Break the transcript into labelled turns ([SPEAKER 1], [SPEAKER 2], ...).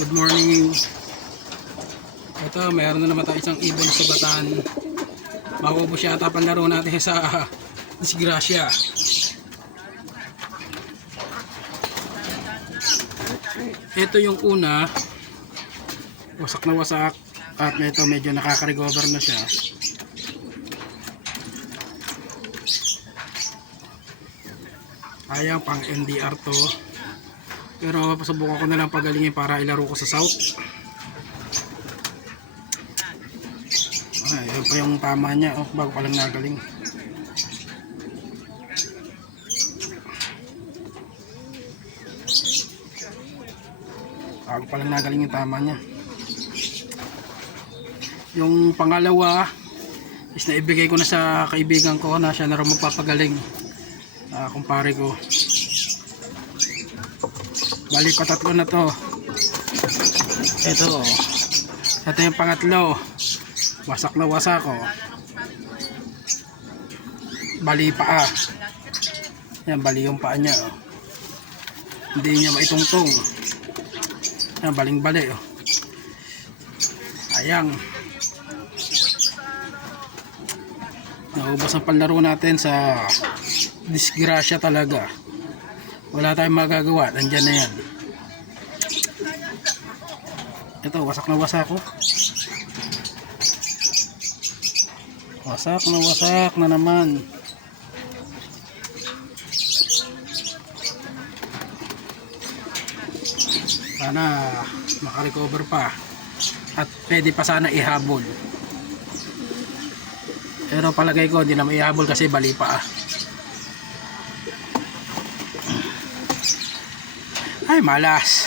[SPEAKER 1] Good morning. Ito, mayroon na naman tayo isang ibon sa batan. Maubos yata panlaro natin sa disgrasya. Ito yung una. Wasak na wasak. At ito medyo nakaka-recover na siya. Sayang pang NDR to. Pero pasubukan ko na lang pagalingin para ilaro ko sa South. Ay, yun pa yung tama niya. Oh, bago pa lang nagaling. Bago pa lang nagaling yung tama niya. Yung pangalawa is naibigay ko na sa kaibigan ko na siya na rin magpapagaling. Ah, kumpare ko. Bali patatlo na to. Ito. Ito yung pangatlo. Wasak na wasak oh. Bali paa. Yan, bali yung paa niya oh. Hindi niya maitungtong. Yan, baling bali oh. Sayang. Naubos ang palaro natin sa disgrasya talaga. Wala tayong magagawa. Nandyan na yan. Ito, wasak na wasak ko. Wasak na wasak na naman. Sana makarecover pa. At pwede pa sana ihabol. Pero palagay ko hindi na maihabol kasi bali pa ah. Ay, malas.